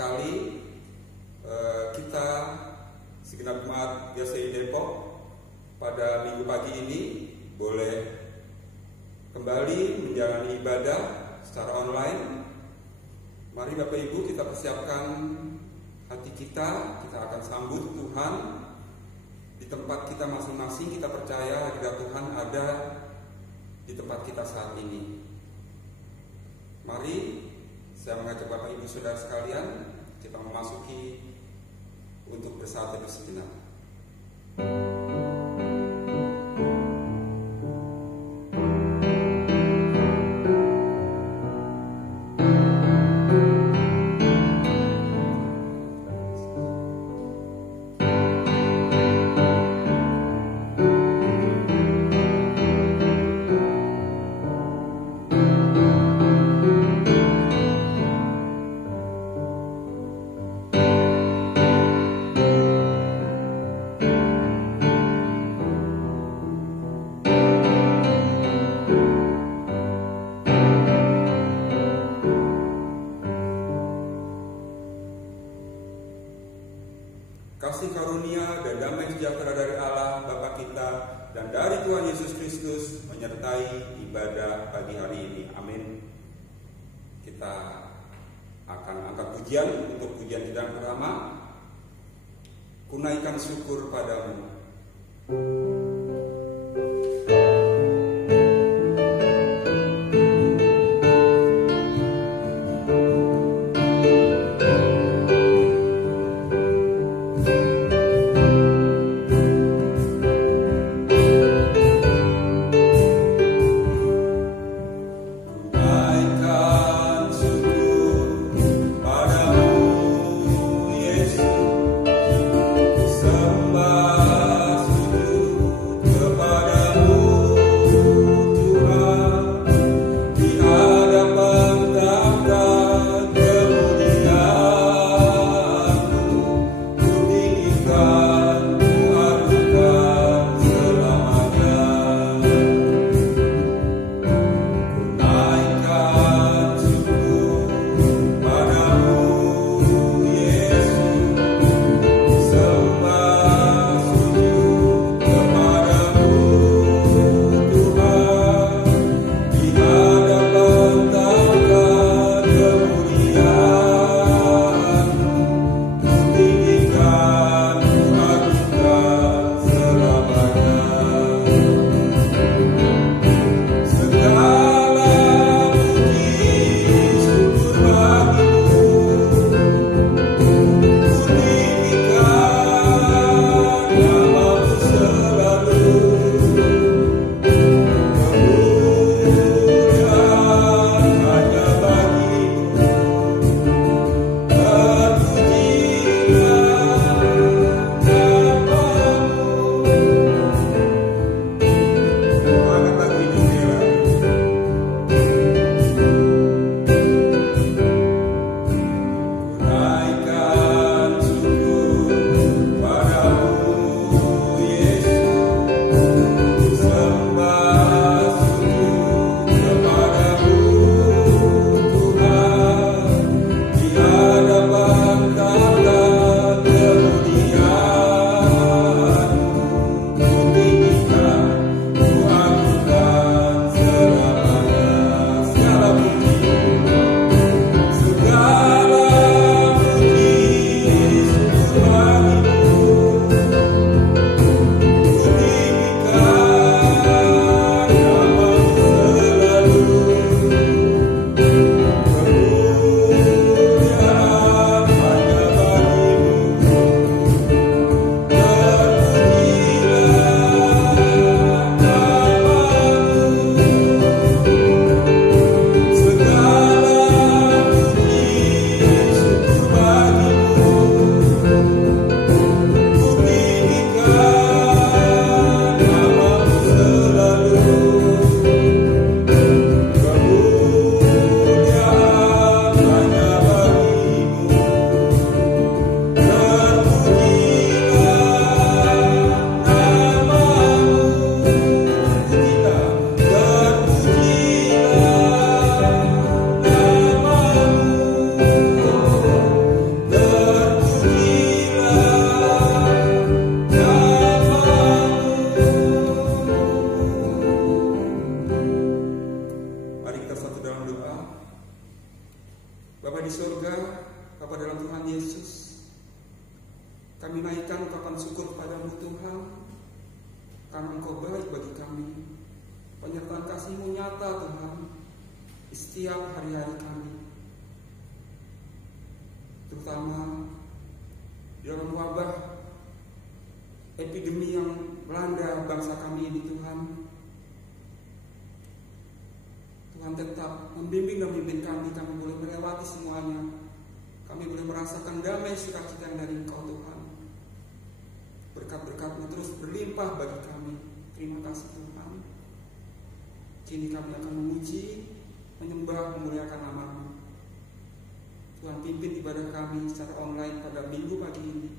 sekali kita segenap jemaat GCI Depok pada minggu pagi ini boleh kembali menjalani ibadah secara online. Mari Bapak Ibu kita persiapkan hati kita akan sambut Tuhan di tempat kita masing-masing. Kita percaya hadirat Tuhan ada di tempat kita saat ini. Mari saya mengajak Bapak Ibu Saudara sekalian, kita memasuki untuk bersatu bersejenak. Kasih karunia dan damai sejahtera dari Allah Bapa kita dan dari Tuhan Yesus Kristus menyertai ibadah pagi hari ini. Amin. Kita akan angkat pujian untuk pujian kita pertama. Kunaikan syukur padamu. Sembah sujud Bapa dalam Tuhan Yesus, kami naikkan ungkapan syukur kepadamu Tuhan, karena Engkau baik bagi kami. Penyertaan kasih-Mu nyata Tuhan di setiap hari-hari kami, terutama di dalam wabah epidemi yang melanda bangsa kami ini Tuhan. Tuhan tetap membimbing dan memimpin kami boleh melewati semuanya. Kami boleh merasakan damai sukacita yang dari Engkau Tuhan. Berkat-berkat-Mu terus berlimpah bagi kami. Terima kasih Tuhan. Kini kami akan memuji, menyembah, memuliakan nama-Mu. Tuhan pimpin ibadah kami secara online pada minggu pagi ini.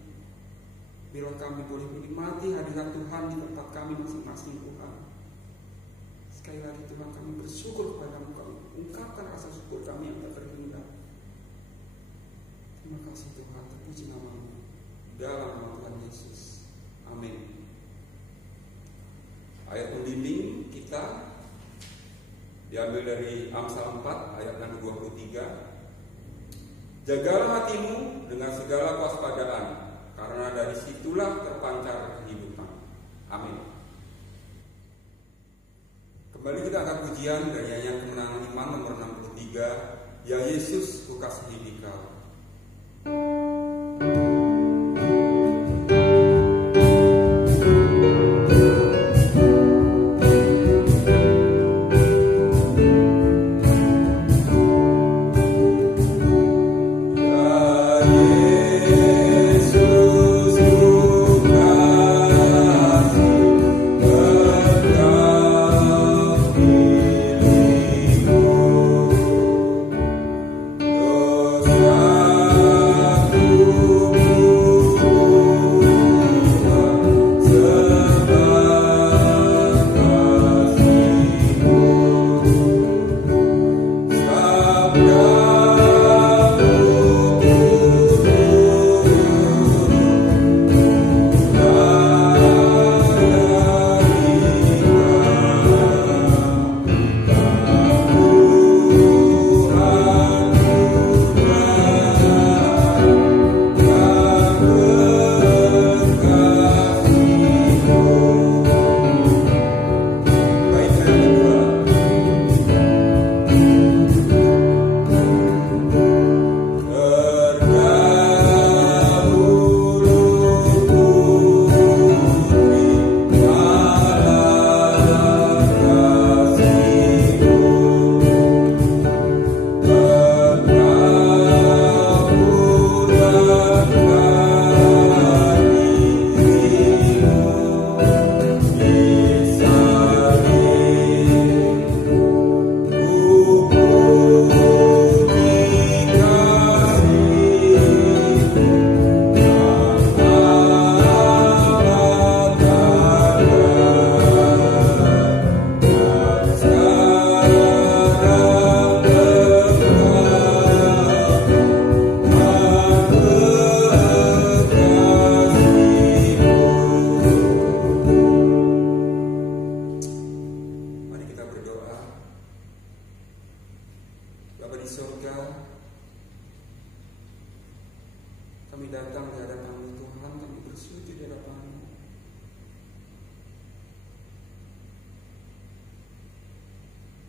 Biarlah kami boleh menikmati hadirat Tuhan di tempat kami masing-masing Tuhan. Sekali lagi Tuhan, kami bersyukur kepada-Mu. Kami ungkapkan rasa syukur kami yang tak terhingga. Terima kasih Tuhan, terpuji nama-Mu. Dalam nama Tuhan Yesus. Amin. Ayat pembimbing kita diambil dari Amsal 4 ayat 23. Jagalah hatimu dengan segala kewaspadaan, karena dari situlah terpancar kehidupan. Amin. Kembali kita angkat pujian dari nyanyian Kemenangan Iman nomor 63, Ya Yesus ku kasihi Dikau.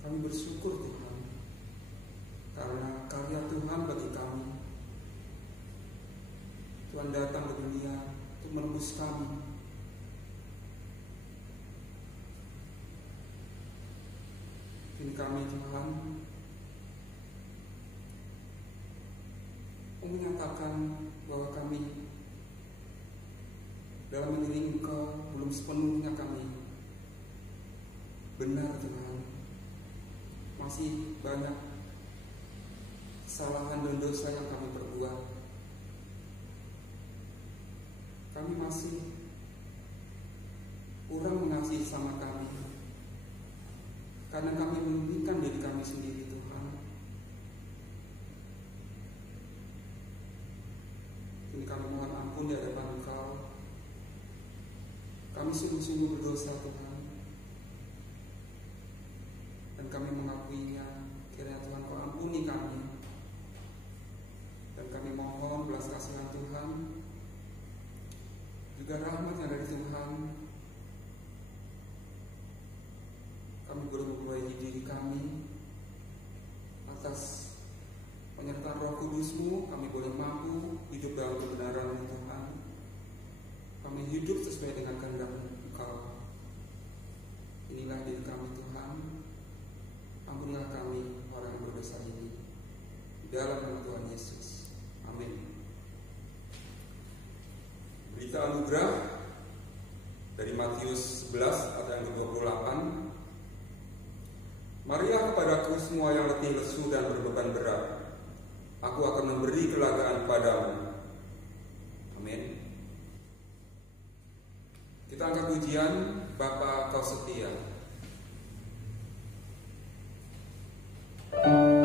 Kami bersyukur Tuhan, karena karya Tuhan bagi kami. Tuhan datang ke dunia untuk menembus kami. Ini kami Tuhan menyatakan bahwa kami dalam mengiringi Engkau belum sepenuhnya kami benar Tuhan. Masih banyak kesalahan dan dosa yang kami perbuat. Kami masih kurang mengasihi sama kami, karena kami mementingkan diri kami sendiri Tuhan. Ini kami mohon ampun di hadapan Engkau. Kami sungguh-sungguh berdosa Tuhan, dan kami mengakuinya. Kiranya Tuhan Kau ampuni kami, dan kami mohon belas kasihan Tuhan, juga rahmat yang dari Tuhan, kami boleh memulai diri kami atas penyertaan Roh Kudus-Mu. Kami boleh mampu hidup dalam kebenaran Tuhan. Kami hidup sesuai dengan kehendak Engkau. Inilah diri kami Tuhan. Ampunilah kami orang yang berdosa ini. Di dalam nama Tuhan Yesus. Amin. Berita anugerah dari Matius 11 ayat yang ke-28. Marilah kepadaku semua yang letih lesu dan berbeban berat, aku akan memberi kelegaan padamu. Amin. Kita angkat pujian Bapa Kau Setia. Lord.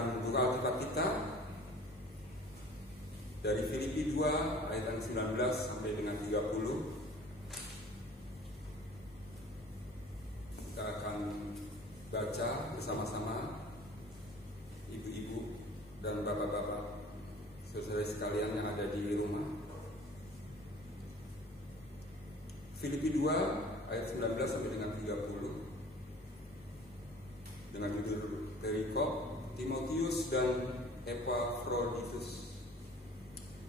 bacaan buku Alkitab kita dari Filipi 2 ayat 19 sampai dengan 30. Kita akan baca bersama-sama, ibu-ibu dan bapak-bapak, saudara sekalian yang ada di rumah. Filipi 2 ayat 19 sampai dengan 30 dengan judul perikop Timotius dan Epafroditus.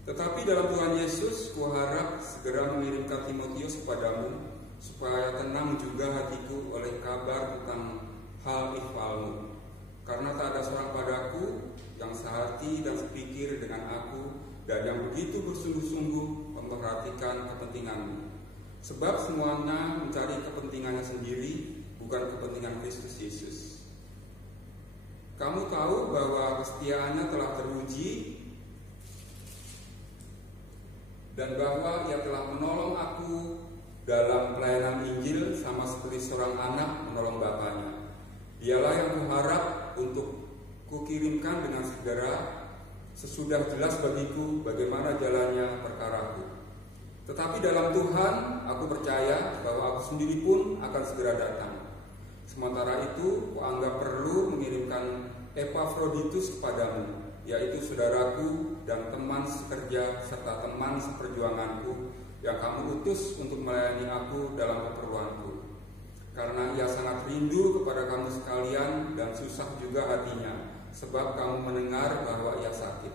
Tetapi dalam Tuhan Yesus kuharap segera mengirimkan Timotius kepadamu, supaya tenang juga hatiku oleh kabar tentang hal ihwalmu, karena tak ada seorang padaku yang sehati dan sepikir dengan aku dan yang begitu bersungguh-sungguh memperhatikan kepentinganmu. Sebab semuanya mencari kepentingannya sendiri, bukan kepentingan Kristus Yesus. Kamu tahu bahwa kesetiaannya telah teruji dan bahwa ia telah menolong aku dalam pelayanan Injil sama seperti seorang anak menolong bapaknya. Dialah yang kuharap untuk kukirimkan dengan segera, sesudah jelas bagiku bagaimana jalannya perkaraku. Tetapi dalam Tuhan aku percaya bahwa aku sendiri pun akan segera datang. Sementara itu kuanggap perlu mengirimkan Epafroditus kepadamu, yaitu saudaraku dan teman sekerja serta teman seperjuanganku yang kamu utus untuk melayani aku dalam keperluanku. Karena ia sangat rindu kepada kamu sekalian dan susah juga hatinya, sebab kamu mendengar bahwa ia sakit.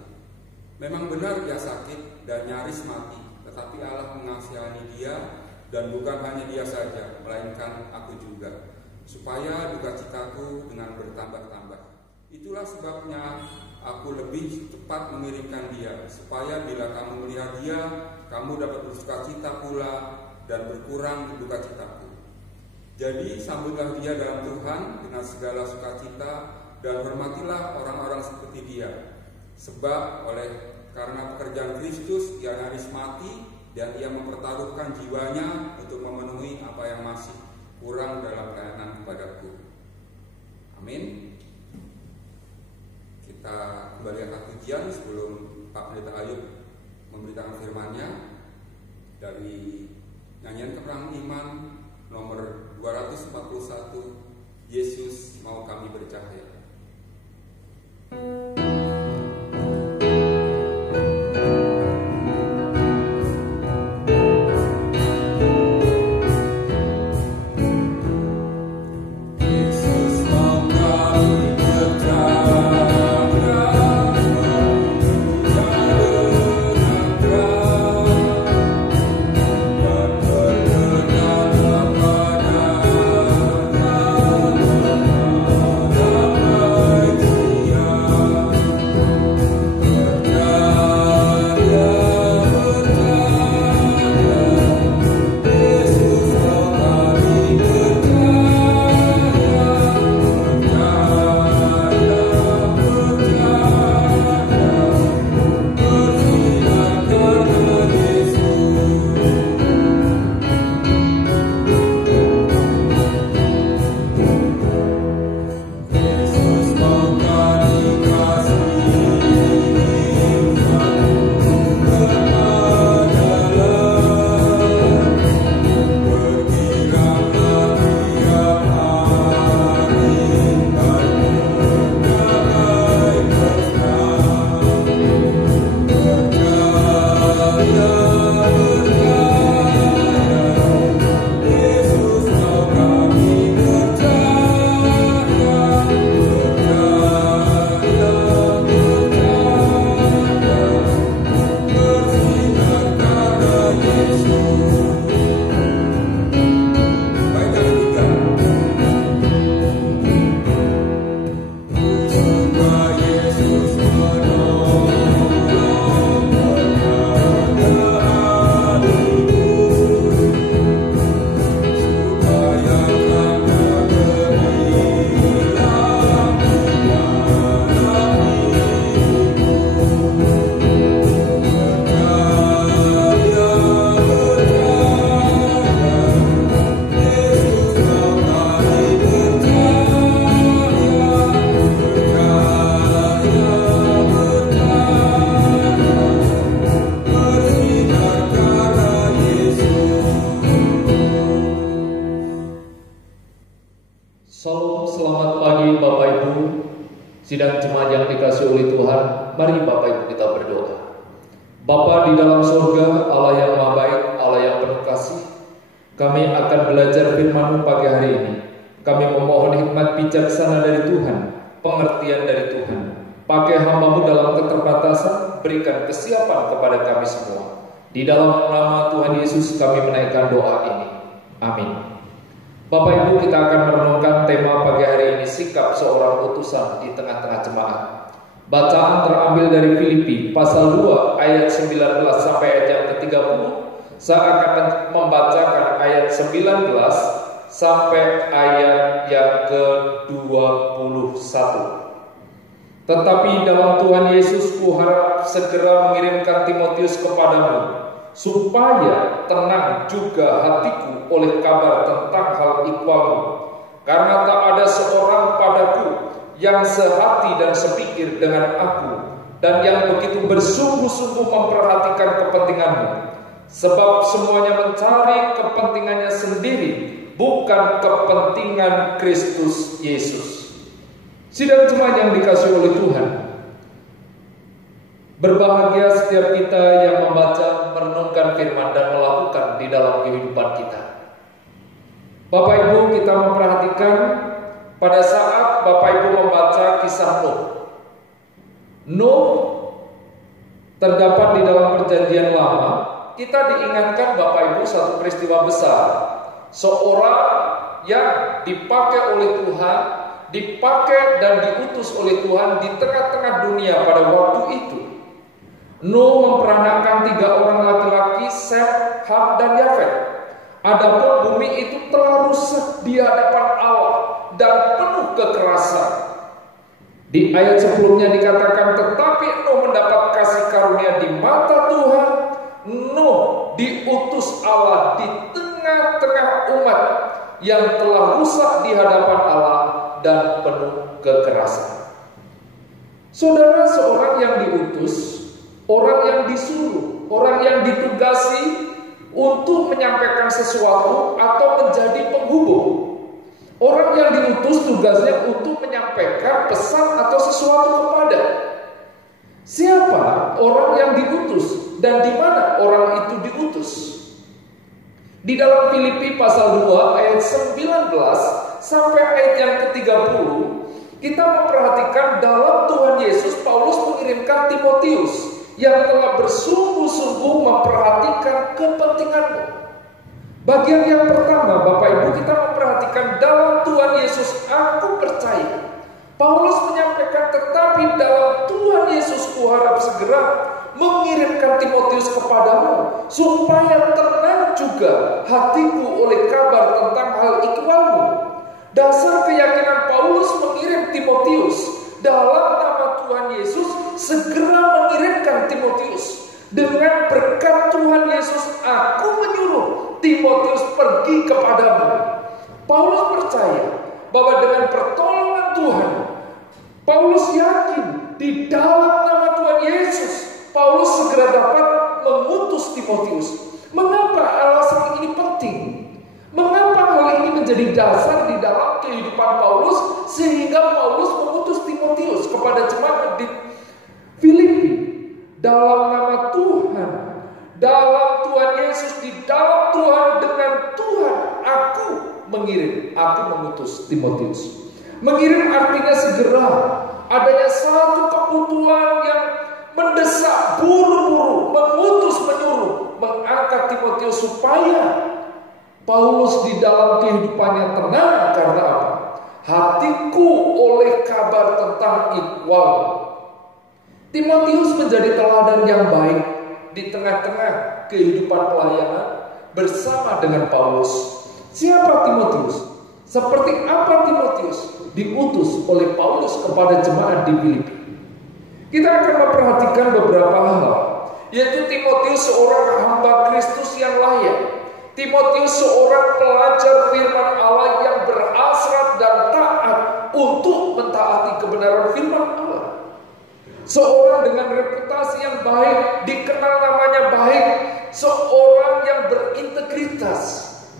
Memang benar ia sakit dan nyaris mati, tetapi Allah mengasihani dia, dan bukan hanya dia saja, melainkan aku juga, supaya duka citaku dengan bertambah-tambah. Itulah sebabnya aku lebih cepat mengirimkan dia, supaya bila kamu melihat dia, kamu dapat bersuka cita pula dan berkurang duka citaku. Jadi sambutlah dia dalam Tuhan dengan segala sukacita dan hormatilah orang-orang seperti dia. Sebab karena pekerjaan Kristus ia nyaris mati dan ia mempertaruhkan jiwanya untuk memenuhi apa yang masih kurang dalam pelayanan kepadaku. Amin. Kita kembali ke pujian sebelum Pak Pendeta Ayub memberitakan firman-Nya dari nyanyian Kemenangan Iman nomor 241, Yesus mau kami bercahaya. Yeah. oleh Tuhan, mari Bapak Ibu kita berdoa. Bapa di dalam surga, Allah yang Maha Baik, Allah yang penuh kasih, kami akan belajar firman-Mu pagi hari ini. Kami memohon hikmat bijaksana dari Tuhan, pengertian dari Tuhan. Pakai hamba-Mu dalam keterbatasan, berikan kesiapan kepada kami semua. Di dalam nama Tuhan Yesus kami menaikkan doa ini. Amin. Bapak Ibu, kita akan merenungkan tema pagi hari ini, sikap seorang utusan di tengah-tengah jemaat. Bacaan terambil dari Filipi pasal 2 ayat 19 sampai ayat yang ke-30. Saya akan membacakan ayat 19 sampai ayat yang ke-21. Tetapi dalam Tuhan Yesus kuharap segera mengirimkan Timotius kepadamu, supaya tenang juga hatiku oleh kabar tentang hal ikhwalmu. Karena tak ada seorang padaku yang sehati dan sepikir dengan aku, dan yang begitu bersungguh-sungguh memperhatikan kepentinganmu. Sebab semuanya mencari kepentingannya sendiri, bukan kepentingan Kristus Yesus. Sidang jemaat yang dikasihi oleh Tuhan, berbahagia setiap kita yang membaca, merenungkan firman dan melakukan di dalam kehidupan kita. Bapak Ibu, kita memperhatikan pada saat Bapak Ibu membaca kisah Nuh. Nuh terdapat di dalam perjanjian lama. Kita diingatkan Bapak Ibu satu peristiwa besar. Seorang yang dipakai oleh Tuhan, dipakai dan diutus oleh Tuhan di tengah-tengah dunia pada waktu itu. Nuh memperanakkan 3 orang laki-laki, Sem, Ham, dan Yafet. Adapun bumi itu telah rusak di hadapan Allah dan penuh kekerasan. Di ayat sebelumnya dikatakan, tetapi Nuh mendapat kasih karunia di mata Tuhan. Nuh diutus Allah di tengah-tengah umat yang telah rusak di hadapan Allah dan penuh kekerasan. Saudara, seorang yang diutus, orang yang disuruh, orang yang ditugasi untuk menyampaikan sesuatu atau menjadi penghubung. Orang yang diutus tugasnya untuk menyampaikan pesan atau sesuatu kepada. Siapa orang yang diutus dan di mana orang itu diutus? Di dalam Filipi pasal 2 ayat 19 sampai ayat yang ke-30, kita memperhatikan dalam Tuhan Yesus Paulus mengirimkan Timotius yang telah bersungguh-sungguh memperhatikan kepentinganmu. Bagian yang pertama, Bapak Ibu, kita memperhatikan dalam Tuhan Yesus aku percaya. Paulus menyampaikan, tetapi dalam Tuhan Yesus kuharap segera mengirimkan Timotius kepadamu, supaya tenang juga hatiku oleh kabar tentang hal ikhwalmu. Dasar keyakinan Paulus mengirim Timotius dalam nama Tuhan Yesus, segera mengirimkan Timotius. Dengan berkat Tuhan Yesus, aku menyuruh Timotius pergi kepadamu. Paulus percaya bahwa dengan pertolongan Tuhan, Paulus yakin di dalam nama Tuhan Yesus, Paulus segera dapat mengutus Timotius. Mengapa alasan ini penting? Mengapa hal ini menjadi dasar di dalam kehidupan Paulus, sehingga Paulus mengutus Timotius kepada jemaat di Filipi? Dalam nama Tuhan, dalam Tuhan Yesus, di dalam Tuhan, dengan Tuhan, aku mengutus Timotius. Mengirim artinya segera. Adanya satu kebutuhan yang mendesak, buru-buru, menyuruh, mengangkat Timotius supaya Paulus di dalam kehidupannya tenang. Karena apa? Hatiku oleh kabar tentang ikhwal. Timotius menjadi teladan yang baik di tengah-tengah kehidupan pelayanan bersama dengan Paulus. Siapa Timotius? Seperti apa Timotius diutus oleh Paulus kepada jemaat di Filipi? Kita akan memperhatikan beberapa hal, yaitu Timotius seorang hamba Kristus yang layak. Timotius seorang pelajar firman Allah yang berhasrat dan taat untuk mentaati kebenaran firman Allah. Seorang dengan reputasi yang baik, dikenal namanya baik, seorang yang berintegritas,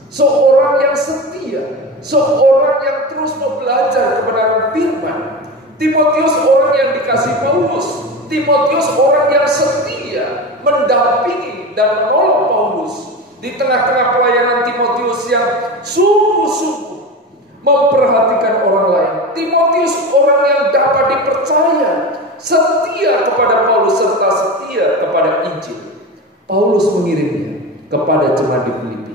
seorang yang setia, seorang yang terus mau belajar kebenaran firman. Timotius orang yang dikasih Paulus. Timotius orang yang setia mendampingi dan menolong Paulus. Di tengah-tengah pelayanan Timotius yang sungguh-sungguh memperhatikan orang lain. Timotius orang yang dapat dipercaya, setia kepada Paulus serta setia kepada Injil. Paulus mengirimnya kepada jemaat di Filipi.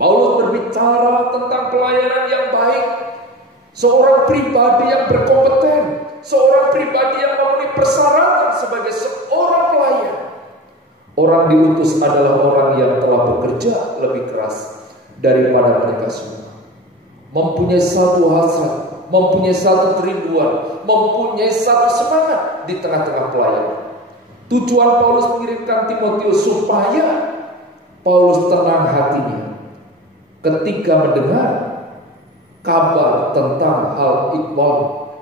Paulus berbicara tentang pelayanan yang baik, seorang pribadi yang berkompeten, seorang pribadi yang memenuhi persyaratan sebagai seorang pelayan. Orang diutus adalah orang yang telah bekerja lebih keras daripada mereka semua, mempunyai satu hasrat, mempunyai satu kerinduan, mempunyai satu semangat di tengah-tengah pelayanan. Tujuan Paulus mengirimkan Timotius supaya Paulus tenang hatinya ketika mendengar kabar tentang hal ikhwan,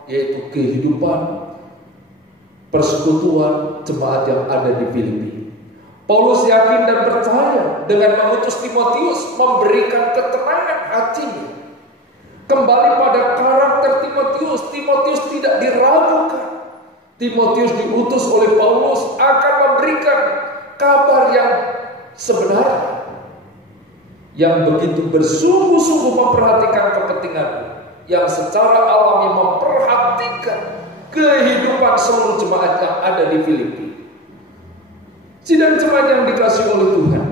yaitu kehidupan persekutuan jemaat yang ada di Filipi. Paulus yakin dan percaya dengan mengutus Timotius memberikan ketenangan hatinya. Kembali pada karakter Timotius, Timotius tidak diragukan. Timotius diutus oleh Paulus akan memberikan kabar yang sebenarnya, yang begitu bersungguh-sungguh memperhatikan kepentinganmu, yang secara alami memperhatikan kehidupan seluruh jemaat yang ada di Filipi. Sidang jemaat yang dikasihi oleh Tuhan,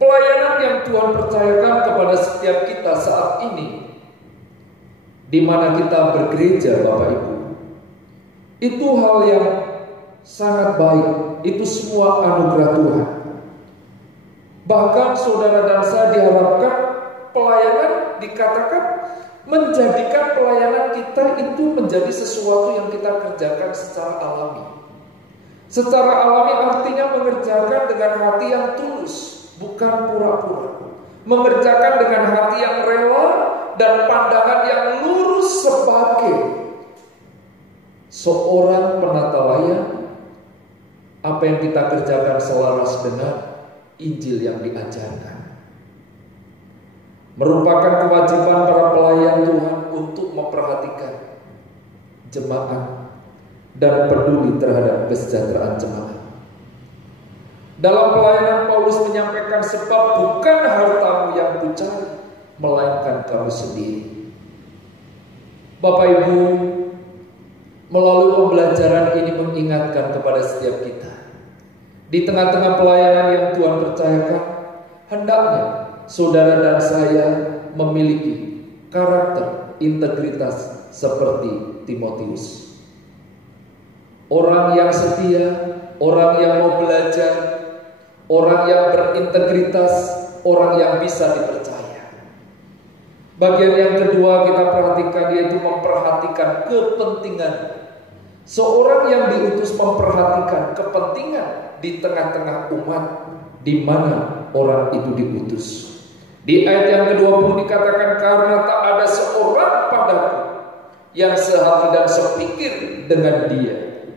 pelayanan yang Tuhan percayakan kepada setiap kita saat ini, di mana kita bergereja, Bapak Ibu, itu hal yang sangat baik. Itu semua anugerah Tuhan. Bahkan saudara dan saya diharapkan pelayanan dikatakan menjadikan pelayanan kita itu menjadi sesuatu yang kita kerjakan secara alami. Secara alami artinya mengerjakan dengan hati yang tulus, bukan pura-pura. Mengerjakan dengan hati yang rela dan pandangan yang lurus sebagai seorang penata layan. Apa yang kita kerjakan selaras dengan Injil yang diajarkan. Merupakan kewajiban para pelayan Tuhan untuk memperhatikan jemaat dan peduli terhadap kesejahteraan jemaat. Dalam pelayanan Paulus menyampaikan, sebab bukan hartamu yang kucari, melainkan kamu sendiri. Bapak Ibu, melalui pembelajaran ini mengingatkan kepada setiap kita, di tengah-tengah pelayanan yang Tuhan percayakan, hendaknya saudara dan saya memiliki karakter integritas seperti Timotius. Orang yang setia, orang yang mau belajar, orang yang berintegritas, orang yang bisa dipercaya. Bagian yang kedua kita perhatikan, yaitu memperhatikan kepentingan. Seorang yang diutus memperhatikan kepentingan di tengah-tengah umat di mana orang itu diutus. Di ayat yang ke-20 dikatakan, karena tak ada seorang padaku yang sehati dan sepikir dengan dia,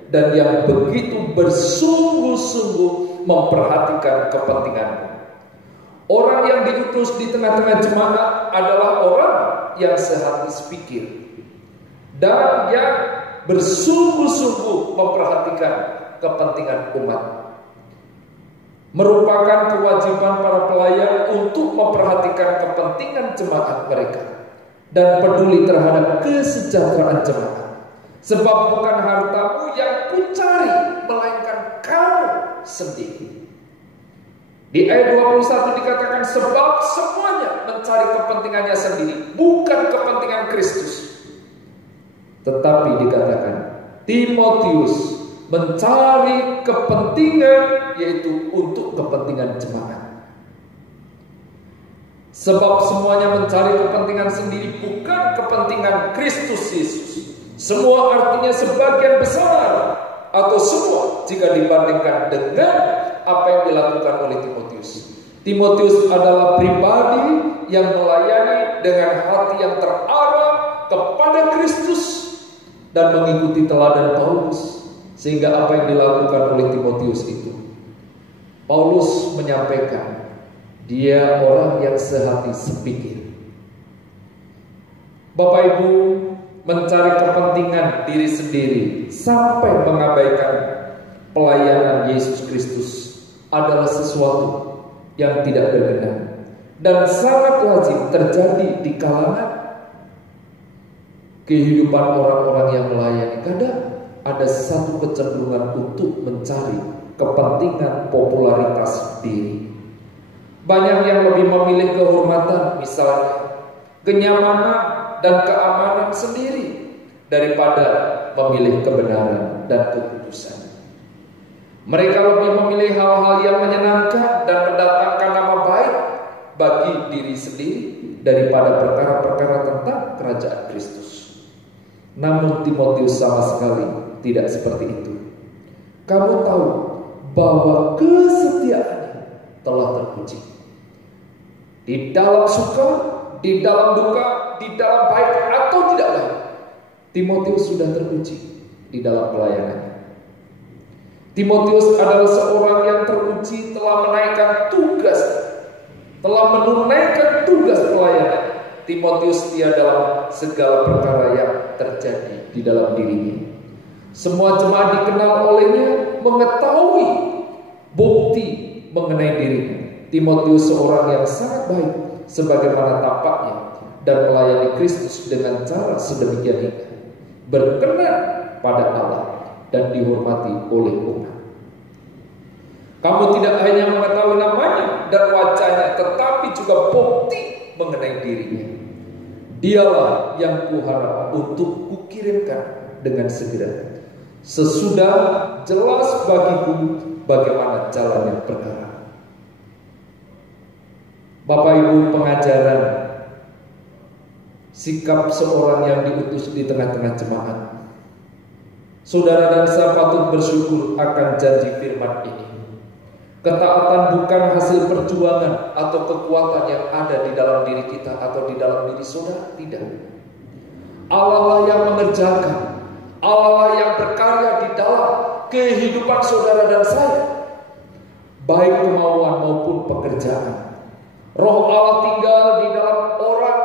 dan yang begitu bersungguh-sungguh memperhatikan kepentinganmu. Orang yang diutus di tengah-tengah jemaat adalah orang yang sehati sepikir dan yang bersungguh-sungguh memperhatikan kepentingan umat. Merupakan kewajiban para pelayan untuk memperhatikan kepentingan jemaat mereka dan peduli terhadap kesejahteraan jemaat. Sebab bukan hartamu yang kucari, melainkan kamu sendiri. Di ayat 21 dikatakan, sebab semuanya mencari kepentingannya sendiri, bukan kepentingan Kristus. Tetapi dikatakan, Timotius mencari kepentingan, yaitu untuk kepentingan jemaat. Sebab semuanya mencari kepentingan sendiri, bukan kepentingan Kristus Yesus. Semua artinya sebagian besar atau semua jika dibandingkan dengan apa yang dilakukan oleh Timotius. Timotius adalah pribadi yang melayani dengan hati yang terarah kepada Kristus dan mengikuti teladan Paulus. Sehingga apa yang dilakukan oleh Timotius itu, Paulus menyampaikan, dia orang yang sehati sepikir. Bapak Ibu, mencari kepentingan diri sendiri sampai mengabaikan pelayanan Yesus Kristus adalah sesuatu yang tidak berkenan dan sangat lazim terjadi di kalangan kehidupan orang-orang yang melayani. Kadang ada satu kecenderungan untuk mencari kepentingan popularitas diri. Banyak yang lebih memilih kehormatan, misalnya kenyamanan dan keamanan sendiri daripada memilih kebenaran dan kekudusan. Mereka lebih memilih hal-hal yang menyenangkan dan mendatangkan nama baik bagi diri sendiri daripada perkara-perkara tentang kerajaan Kristus. Namun Timotius sama sekali tidak seperti itu. Kamu tahu bahwa kesetiaannya telah teruji. Di dalam suka, di dalam duka, di dalam baik atau tidak baik, Timotius sudah teruji di dalam pelayanannya. Timotius adalah seorang yang teruji telah menunaikan tugas pelayanan. Timotius setia dalam segala perkara yang terjadi di dalam dirinya. Semua jemaat dikenal olehnya, mengetahui bukti mengenai dirinya. Timotius seorang yang sangat baik sebagaimana tampaknya dan melayani Kristus dengan cara sedemikian indah, berkenan pada Allah dan dihormati oleh umat. Kamu tidak hanya mengetahui namanya dan wajahnya, tetapi juga bukti mengenai dirinya. Dialah yang kuharap untuk kukirimkan dengan segera, sesudah jelas bagiku bagaimana jalannya perkara. Bapak Ibu, pengajaran sikap seorang yang diutus di tengah-tengah jemaat. Saudara dan saya patut bersyukur akan janji firman ini. Ketaatan bukan hasil perjuangan atau kekuatan yang ada di dalam diri kita atau di dalam diri saudara, tidak. Allah lah yang mengerjakan, Allah lah yang berkarya di dalam kehidupan saudara dan saya, baik kemauan maupun pekerjaan. Roh Allah tinggal di dalam orang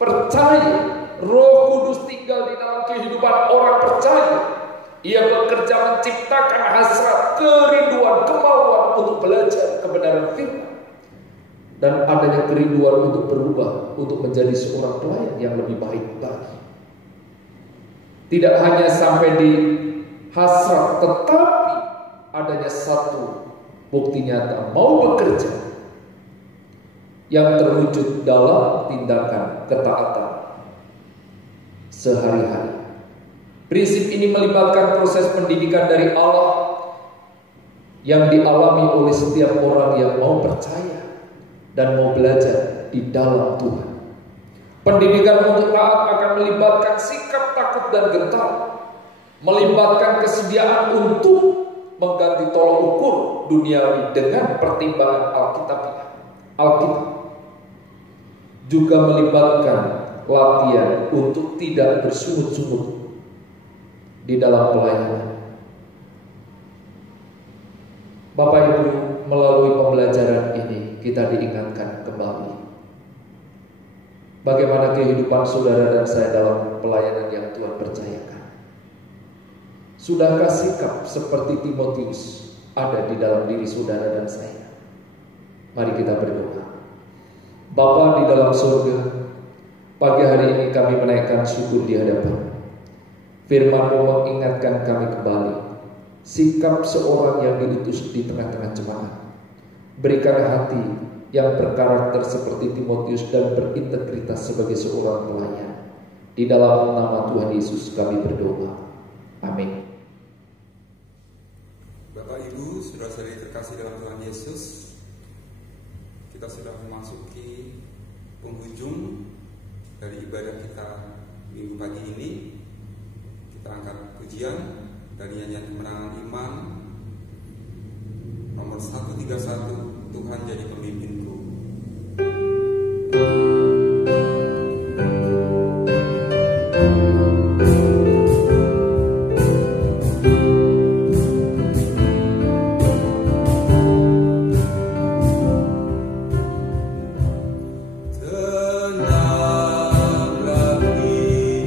percaya. Roh Kudus tinggal di dalam kehidupan orang percaya. Ia bekerja menciptakan hasrat, kerinduan, kemauan untuk belajar kebenaran firman, dan adanya kerinduan untuk berubah, untuk menjadi seorang pelayan yang lebih baik lagi. Tidak hanya sampai di hasrat, tetapi adanya satu bukti nyata, mau bekerja yang terwujud dalam tindakan ketaatan sehari-hari. Prinsip ini melibatkan proses pendidikan dari Allah yang dialami oleh setiap orang yang mau percaya dan mau belajar di dalam Tuhan. Pendidikan untuk taat akan melibatkan sikap takut dan gentar, melibatkan kesediaan untuk mengganti tolok ukur duniawi dengan pertimbangan Alkitab. Juga melibatkan latihan untuk tidak bersungut-sungut di dalam pelayanan. Bapak Ibu, melalui pembelajaran ini kita diingatkan kembali bagaimana kehidupan saudara dan saya dalam pelayanan yang Tuhan percayakan. Sudahkah sikap seperti Timotius ada di dalam diri saudara dan saya? Mari kita berdoa. Bapa di dalam surga, pagi hari ini kami menaikkan syukur di hadapan. Firman-Mu mengingatkan kami kembali sikap seorang yang diutus di tengah-tengah jemaat. Berikan hati yang berkarakter seperti Timotius dan berintegritas sebagai seorang pelayan. Di dalam nama Tuhan Yesus kami berdoa. Amin. Bapak Ibu, saudara-saudari terkasih dalam Tuhan Yesus, kita sudah memasuki penghujung dari ibadah kita minggu pagi ini. Kita angkat pujian dari nyanyian kemenangan iman nomor 131, Tuhan jadi pemimpinku. Tenanglah ini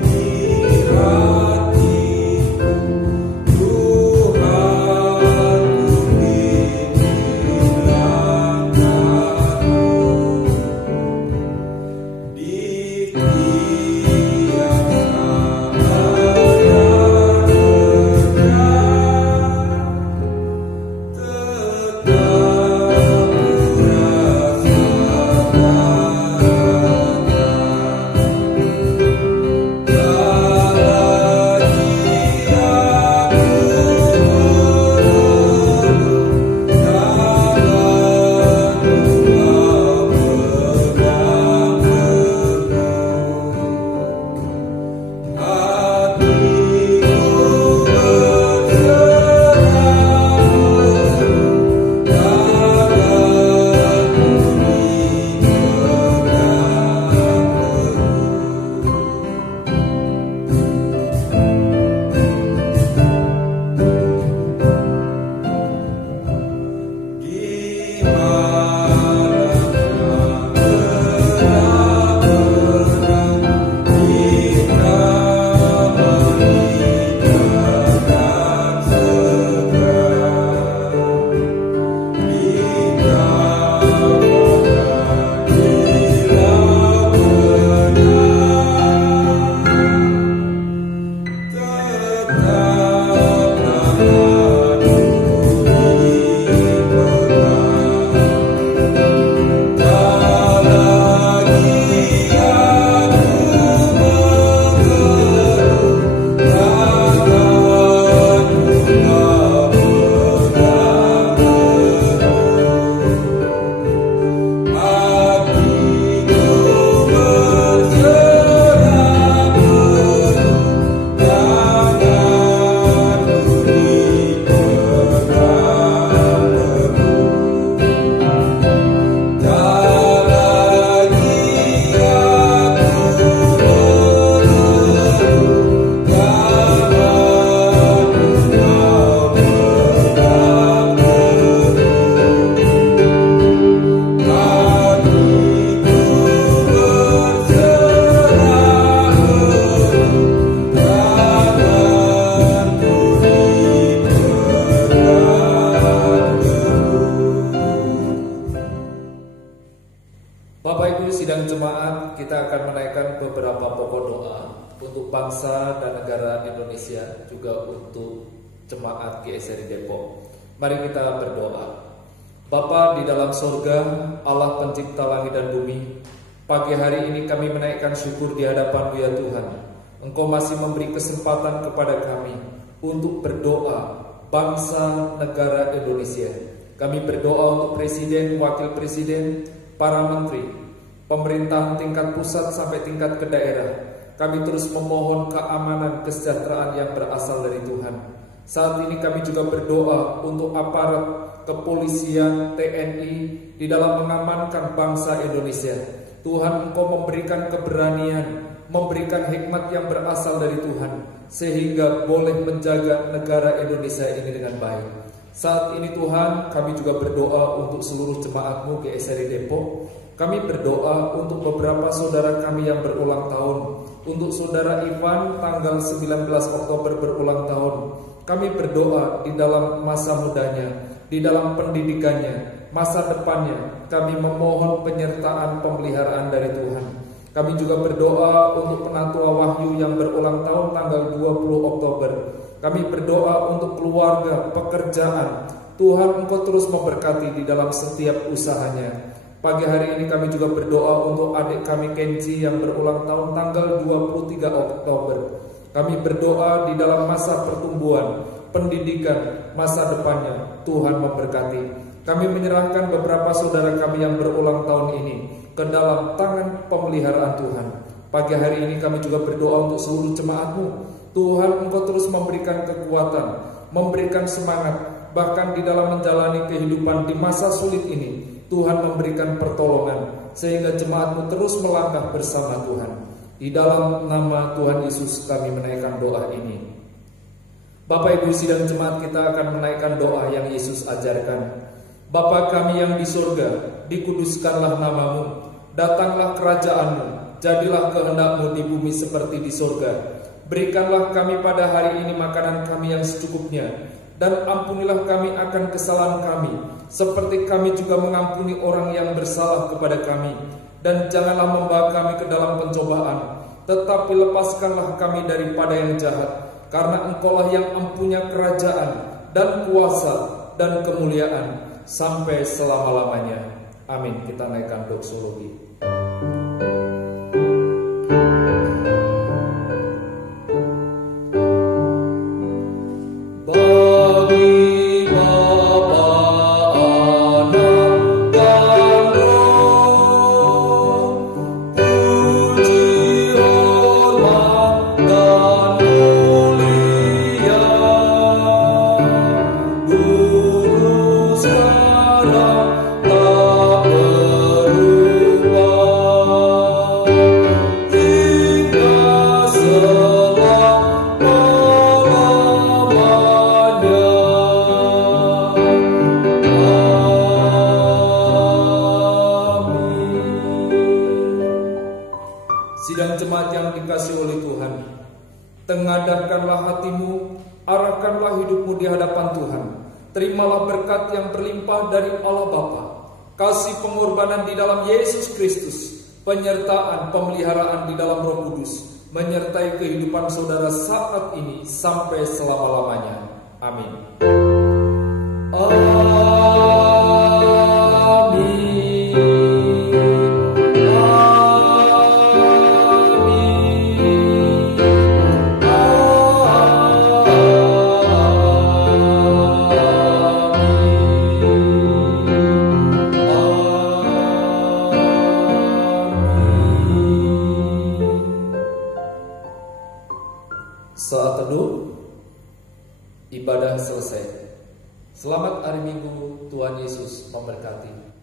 bangsa dan negara Indonesia, juga untuk jemaat GSRI Depok. Mari kita berdoa. Bapa di dalam surga, Allah pencipta langit dan bumi, pagi hari ini kami menaikkan syukur di hadapan-Mu ya Tuhan. Engkau masih memberi kesempatan kepada kami untuk berdoa bangsa negara Indonesia. Kami berdoa untuk presiden, wakil presiden, para menteri, pemerintahan tingkat pusat sampai tingkat ke daerah. Kami terus memohon keamanan, kesejahteraan yang berasal dari Tuhan. Saat ini kami juga berdoa untuk aparat kepolisian, TNI di dalam mengamankan bangsa Indonesia. Tuhan, Engkau memberikan keberanian, memberikan hikmat yang berasal dari Tuhan, sehingga boleh menjaga negara Indonesia ini dengan baik. Saat ini Tuhan, kami juga berdoa untuk seluruh jemaat-Mu GSRI Depok. Kami berdoa untuk beberapa saudara kami yang berulang tahun. Untuk saudara Ivan tanggal 19 Oktober berulang tahun. Kami berdoa di dalam masa mudanya, di dalam pendidikannya, masa depannya. Kami memohon penyertaan pemeliharaan dari Tuhan. Kami juga berdoa untuk Penatua Wahyu yang berulang tahun tanggal 20 Oktober. Kami berdoa untuk keluarga, pekerjaan. Tuhan, Engkau terus memberkati di dalam setiap usahanya. Pagi hari ini kami juga berdoa untuk adik kami Kenji yang berulang tahun tanggal 23 Oktober. Kami berdoa di dalam masa pertumbuhan, pendidikan, masa depannya. Tuhan memberkati. Kami menyerahkan beberapa saudara kami yang berulang tahun ini ke dalam tangan pemeliharaan Tuhan. Pagi hari ini kami juga berdoa untuk seluruh jemaat-Mu. Tuhan, Engkau terus memberikan kekuatan, memberikan semangat, bahkan di dalam menjalani kehidupan di masa sulit ini. Tuhan memberikan pertolongan, sehingga jemaat-Mu terus melangkah bersama Tuhan. Di dalam nama Tuhan Yesus kami menaikkan doa ini. Bapak Ibu sidang jemaat, kita akan menaikkan doa yang Yesus ajarkan. Bapa kami yang di surga, dikuduskanlah nama-Mu, datanglah kerajaan-Mu, jadilah kehendak-Mu di bumi seperti di surga. Berikanlah kami pada hari ini makanan kami yang secukupnya, dan ampunilah kami akan kesalahan kami, seperti kami juga mengampuni orang yang bersalah kepada kami. Dan janganlah membawa kami ke dalam pencobaan, tetapi lepaskanlah kami daripada yang jahat. Karena Engkaulah yang mempunyai kerajaan dan kuasa dan kemuliaan sampai selama-lamanya. Amin. Kita naikkan doksologi. Sidang jemaat yang dikasihi oleh Tuhan, tengadahkanlah hatimu, arahkanlah hidupmu di hadapan Tuhan. Terimalah berkat yang berlimpah dari Allah Bapa, kasih pengorbanan di dalam Yesus Kristus, penyertaan pemeliharaan di dalam Roh Kudus, menyertai kehidupan saudara saat ini sampai selama-lamanya. Amin. Saat teduh, ibadah selesai. Selamat hari Minggu, Tuhan Yesus memberkati.